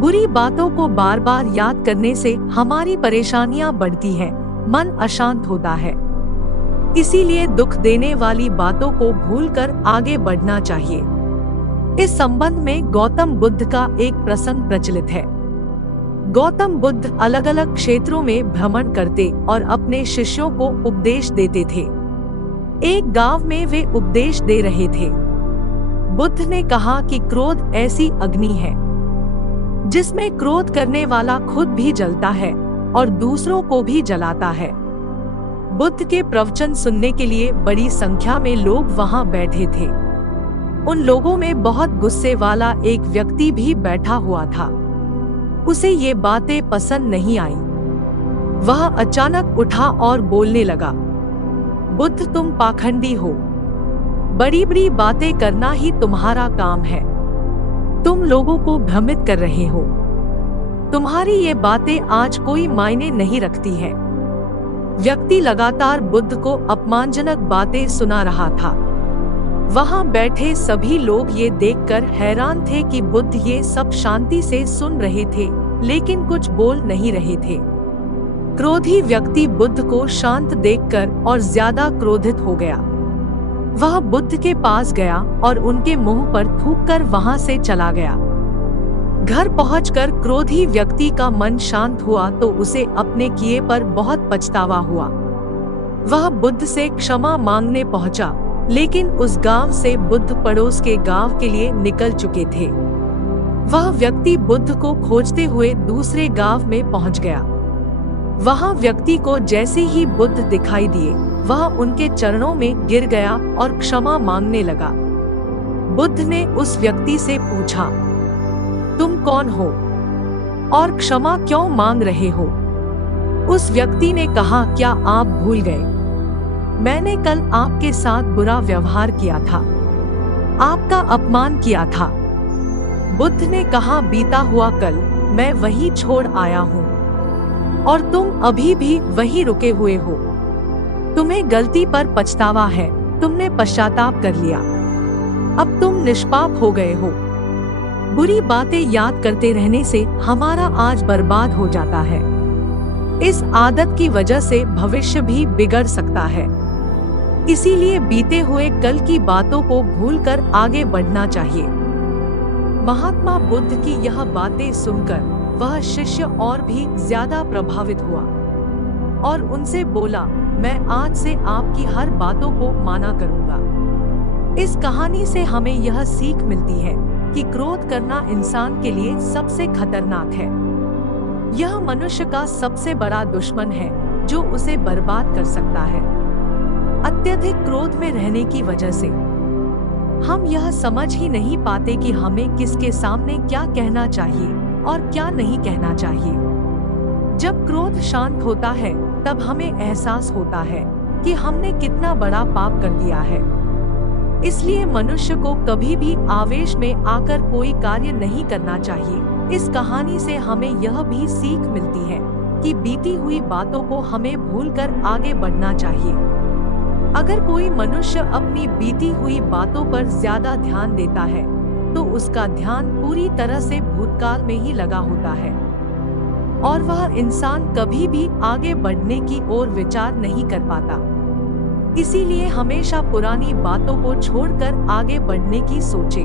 बुरी बातों को बार बार याद करने से हमारी परेशानियां बढ़ती हैं, मन अशांत होता है। इसीलिए दुख देने वाली बातों को भूलकर आगे बढ़ना चाहिए। इस संबंध में गौतम बुद्ध का एक प्रसंग प्रचलित है। गौतम बुद्ध अलग अलग क्षेत्रों में भ्रमण करते और अपने शिष्यों को उपदेश देते थे। एक गांव में वे उपदेश दे रहे थे। बुद्ध ने कहा कि क्रोध ऐसी अग्नि है जिसमें क्रोध करने वाला खुद भी जलता है और दूसरों को भी जलाता है। बुद्ध के प्रवचन सुनने के लिए बड़ी संख्या में लोग वहां बैठे थे। उन लोगों में बहुत गुस्से वाला एक व्यक्ति भी बैठा हुआ था। उसे ये बातें पसंद नहीं आईं। वह अचानक उठा और बोलने लगा, बुद्ध तुम पाखंडी हो। बड़ी बड़ी बातें करना ही तुम्हारा काम है। तुम लोगों को भ्रमित कर रहे हो। तुम्हारी ये बातें आज कोई मायने नहीं रखती है। व्यक्ति लगातार बुद्ध को अपमानजनक बातें सुना रहा था। वहां बैठे सभी लोग ये देखकर हैरान थे कि बुद्ध ये सब शांति से सुन रहे थे, लेकिन कुछ बोल नहीं रहे थे। क्रोधी व्यक्ति बुद्ध को शांत देखकर और ज्यादा क्रोधित हो गया। वह बुद्ध के पास गया और उनके मुंह पर थूककर वहां से चला गया। घर पहुंचकर क्रोधी व्यक्ति का मन शांत हुआ तो उसे अपने किए पर बहुत पछतावा हुआ। वह बुद्ध से क्षमा मांगने पहुंचा, लेकिन उस गांव से बुद्ध पड़ोस के गांव के लिए निकल चुके थे। वह व्यक्ति बुद्ध को खोजते हुए दूसरे गांव में पहुंच गया। वहां व्यक्ति को जैसे ही बुद्ध दिखाई दिए, वह उनके चरणों में गिर गया और क्षमा मांगने लगा। बुद्ध ने उस व्यक्ति से पूछा, तुम कौन हो और क्षमा क्यों मांग रहे हो? उस व्यक्ति ने कहा, क्या आप भूल गए? मैंने कल आपके साथ बुरा व्यवहार किया था, आपका अपमान किया था। बुद्ध ने कहा, बीता हुआ कल मैं वहीं छोड़ आया हूँ और तुम अभी भी वहीं रुके हुए हो। तुम्हें गलती पर पछतावा है, तुमने पश्चाताप कर लिया। अब तुम निष्पाप हो गए हो। बुरी बातें याद करते रहने से हमारा आज बर्बाद हो जाता है। इस आदत की वजह से भविष्य भी बिगड़ सकता है। इसीलिए बीते हुए कल की बातों को भूलकर आगे बढ़ना चाहिए। महात्मा बुद्ध की यह बातें सुनकर वह शिष्य और भी ज्यादा प्रभावित हुआ और उनसे बोला, मैं आज से आपकी हर बातों को माना करूंगा। इस कहानी से हमें यह सीख मिलती है कि क्रोध करना इंसान के लिए सबसे खतरनाक है। यह मनुष्य का सबसे बड़ा दुश्मन है जो उसे बर्बाद कर सकता है। अत्यधिक क्रोध में रहने की वजह से हम यह समझ ही नहीं पाते कि हमें किसके सामने क्या कहना चाहिए और क्या नहीं कहना चाहिए। जब क्रोध शांत होता है तब हमें एहसास होता है कि हमने कितना बड़ा पाप कर दिया है। इसलिए मनुष्य को कभी भी आवेश में आकर कोई कार्य नहीं करना चाहिए। इस कहानी से हमें यह भी सीख मिलती है कि बीती हुई बातों को हमें भूलकर आगे बढ़ना चाहिए। अगर कोई मनुष्य अपनी बीती हुई बातों पर ज्यादा ध्यान देता है तो उसका ध्यान पूरी तरह से भूतकाल में ही लगा होता है और वह इंसान कभी भी आगे बढ़ने की ओर विचार नहीं कर पाता। इसीलिए हमेशा पुरानी बातों को छोड़कर आगे बढ़ने की सोचे।